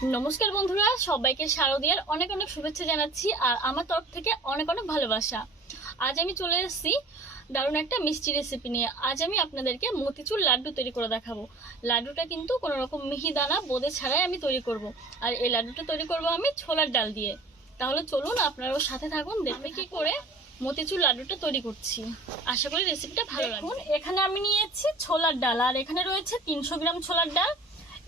নমস্কার বন্ধুরা, সবাইকে শারদিয়ার অনেক অনেক শুভেচ্ছা জানাচ্ছি আর আমার তরফ থেকে অনেক অনেক ভালোবাসা। আজ আমি চলে এসেছি দারুণ একটা মিষ্টি রেসিপি নিয়ে। আজ আমি আপনাদেরকে মতিচুর লাড্ডু তৈরি করে দেখাবো। লাড্ডুটা কিন্তু কোনো রকম মিহিদানা বোঁদে ছাড়াই আমি তৈরি করব। আর এই লাড্ডুটা তৈরি করব আমি ছোলার ডাল দিয়ে। তাহলে চলুন আপনারাও সাথে থাকুন, দেখবে কি করে মতিচুর লাড্ডুটা তৈরি করছি। আশা করি রেসিপিটা ভালো লাগবে। এখানে আমি নিয়েছি ছোলার ডাল আর এখানে রয়েছে 300 গ্রাম ছোলার ডাল।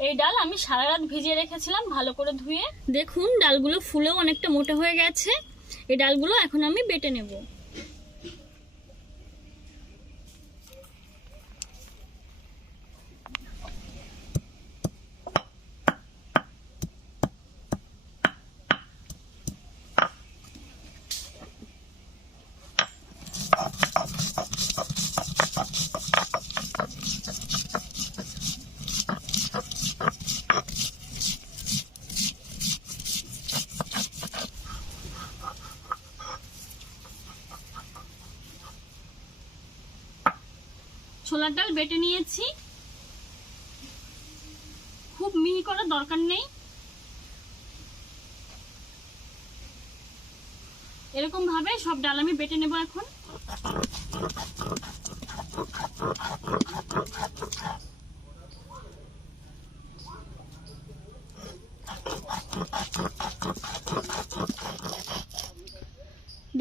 এই ডাল আমি সারা রাত ভিজিয়ে রেখেছিলাম ভালো করে ধুয়ে। দেখুন ডালগুলো ফুলেও অনেকটা মোটা হয়ে গেছে। এই ডালগুলো এখন আমি বেটে নেব। ছোলার ডাল বেটে নিয়েছি, খুব মিহি করার দরকার নেই। এরকম ভাবে সব ডাল আমি বেটে নেব এখন।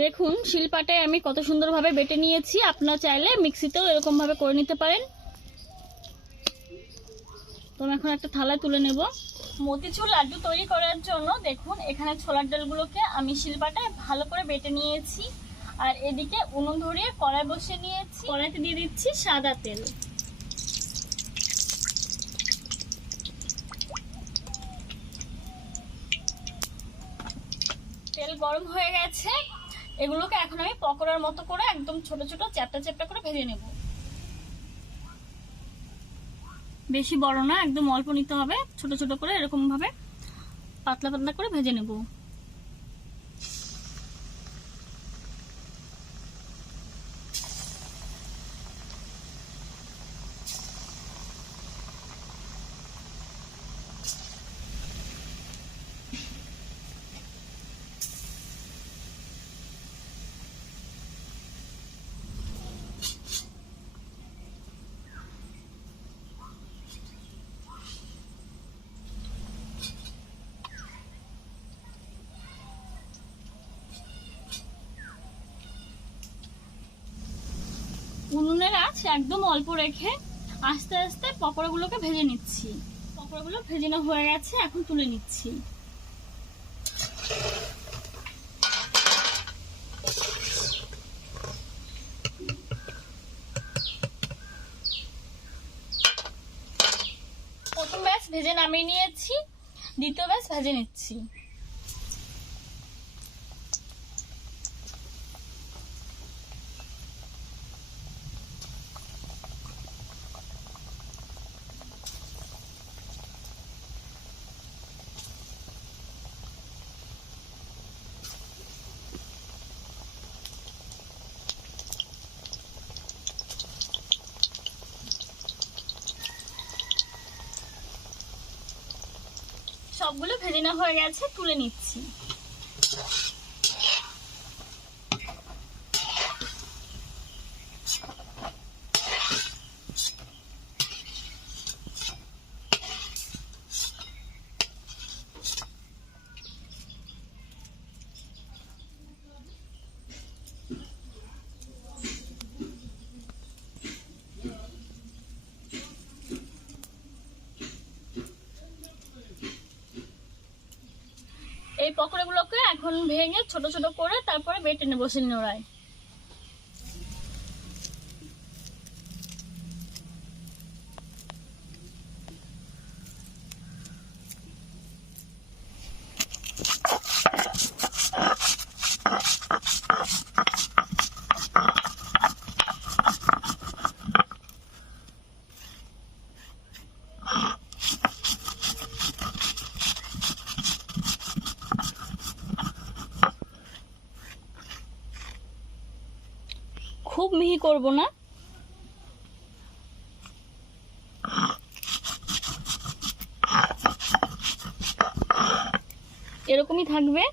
দেখুন শিলপাটায় আমি কত সুন্দরভাবে বেটে নিয়েছি। আপনারা চাইলে মিক্সিতেও এরকম ভাবে করে নিতে পারেন। তো আমি এখন একটা থালায় তুলে নেব। মতিচুর লাড্ডু তৈরি করার জন্য দেখুন এখানে ছোলার ডালগুলোকে আমি শিলপাটায় ভালো করে বেটে নিয়েছি। আর এদিকে উনুন ধরিয়ে কড়াই বসিয়ে নিয়েছি। কড়াইতে দিয়ে দিচ্ছি সাদা তেল। তেল গরম হয়ে গেছে। এগুলোকে এখন আমি পকোড়ার মতো করে একদম ছোট ছোট চ্যাপটা চ্যাপটা করে ভেজে নেব। বেশি বড় না, একদম অল্প নিতে হবে। ছোট ছোট করে এরকম ভাবে পাতলা পাতলা করে ভেজে নেব। উনুনের আঁচ একদম অল্প রেখে আস্তে আস্তে পকোড়াগুলোকে ভেজে নিচ্ছি। পকোড়াগুলো ভেজানো হয়ে গেছে, এখন তুলে নিচ্ছি। প্রথম ব্যাচ ভেজে নামিয়ে নিয়েছি, দ্বিতীয় ব্যাচ ভেজে নিচ্ছি। সবগুলো ভেজে নেওয়া হয়ে গেছে, তুলে নিচ্ছি। এই পকোড়াগুলোকে এখন ভেঙে ছোট ছোট করে তারপরে বেটে নেবো শিলনোড়ায়। খুব মিহি করব না। এরকমই থাকবে।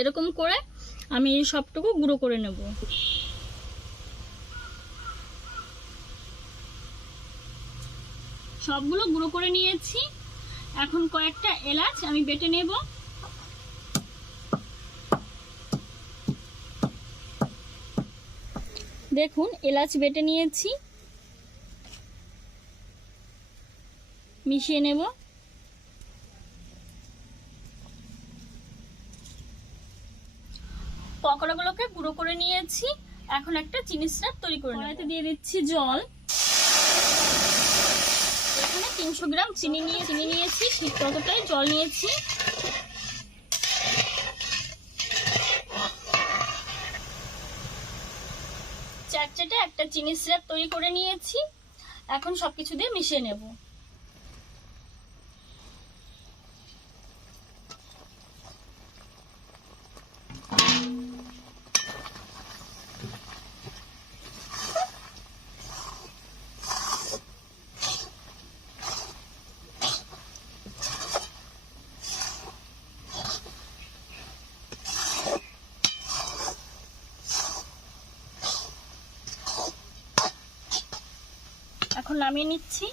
এরকম করে আমি সবটুকু গুঁড়ো করে নেব। সবগুলো গুঁড়ো করে নিয়েছি। এখন কয়েকটা এলাচ আমি বেটে নেব। দেখুন এলাচ বেটে নিয়েছি, মিশিয়ে নেব। পকোড়াগুলোকে গুঁড়ো করে নিয়েছি। এখন একটা চিনি সিরাপ তৈরি করে নেব। কড়াইতে দিয়ে দিচ্ছি জল। এখানে 300 গ্রাম চিনি নিয়েছি, ঠিক ততটাই জল নিয়েছি। চারটে একটা চিনি সিরাপ তৈরি করে নিয়েছি। এখন সবকিছু দিয়ে মিশিয়ে নেব। এখন নামিয়ে নিচ্ছি।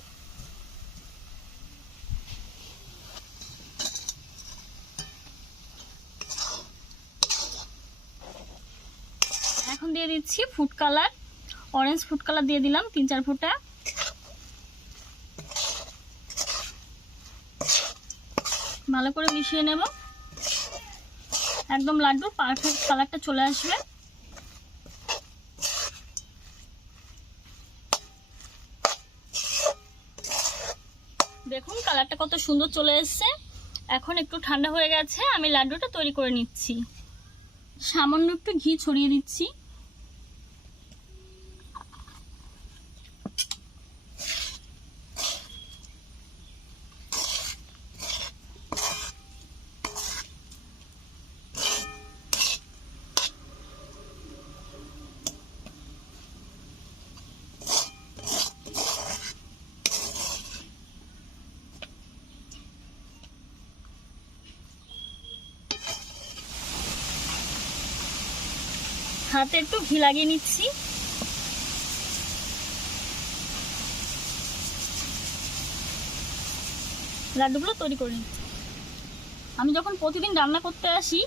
এখন দিয়ে দিচ্ছি food colour, orange food colour দিয়ে দিলাম 3-4 ফোঁটা। ভালো করে মিশিয়ে নেব, একদম লাড্ডুর পারফেক্ট কালারটা চলে আসবে। দেখুন কালারটা কত সুন্দর চলে এসেছে। এখন একটু ঠান্ডা হয়ে গেছে, আমি লাড্ডুটা তৈরি করে নিচ্ছি। সামান্য একটু ঘি ছড়িয়ে দিচ্ছি। হাতে একটু ঘি লাগিয়ে নিচ্ছি। লাড্ডুগুলো তৈরি করে নিচ্ছি। আমি যখন প্রতিদিন রান্না করতে আসি,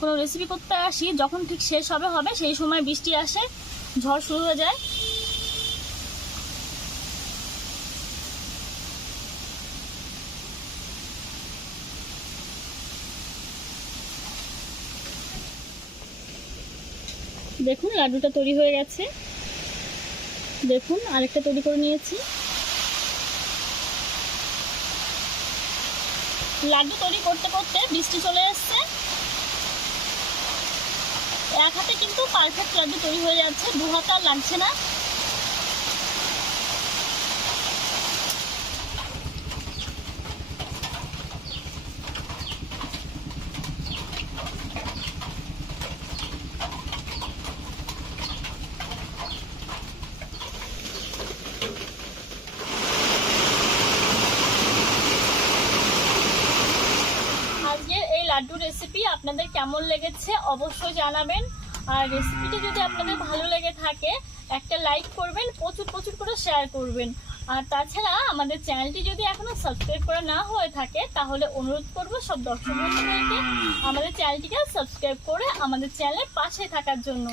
কোনো রেসিপি করতে আসি, যখন ঠিক শেষ হবে সেই সময় বৃষ্টি আসে, ঝড় শুরু হয়ে যায়। দেখুন লাড্ডুটা তৈরি হয়ে গেছে। দেখুন আরেকটা তৈরি করে নিয়েছি। লাড্ডু তৈরি করতে করতে বৃষ্টি চলে এসছে। এক হাতে কিন্তু পারফেক্ট লাড্ডু তৈরি হয়ে যাচ্ছে, 2 হাতে আর লাগছে না। লাড্ডু রেসিপি আপনাদের কেমন লেগেছে অবশ্যই জানাবেন। আর রেসিপিটি যদি আপনাদের ভালো লেগে থাকে একটা লাইক করবেন, প্রচুর করে শেয়ার করবেন। আর তাছাড়া আমাদের চ্যানেলটি যদি এখনো সাবস্ক্রাইব করা না হয়ে থাকে তাহলে অনুরোধ করব সব দর্শক বন্ধুদেরকে আমাদের চ্যানেলটিকে সাবস্ক্রাইব করে আমাদের চ্যানেলের পাশে থাকার জন্য।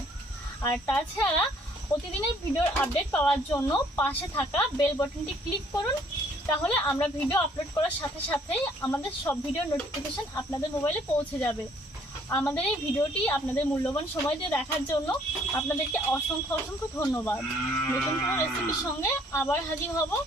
আর তাছাড়া প্রতিদিনের ভিডিওর আপডেট পাওয়ার জন্য পাশে থাকা বেল বাটনটি ক্লিক করুন, তাহলে আমরা ভিডিও আপলোড করার সাথে সাথেই আমাদের সব ভিডিওর নোটিফিকেশন আপনাদের মোবাইলে পৌঁছে যাবে। আমাদের এই ভিডিওটি আপনাদের মূল্যবান সময় দিয়ে দেখার জন্য আপনাদেরকে অসংখ্য ধন্যবাদ। নতুন কোনো রেসিপির সঙ্গে আবার হাজির হব।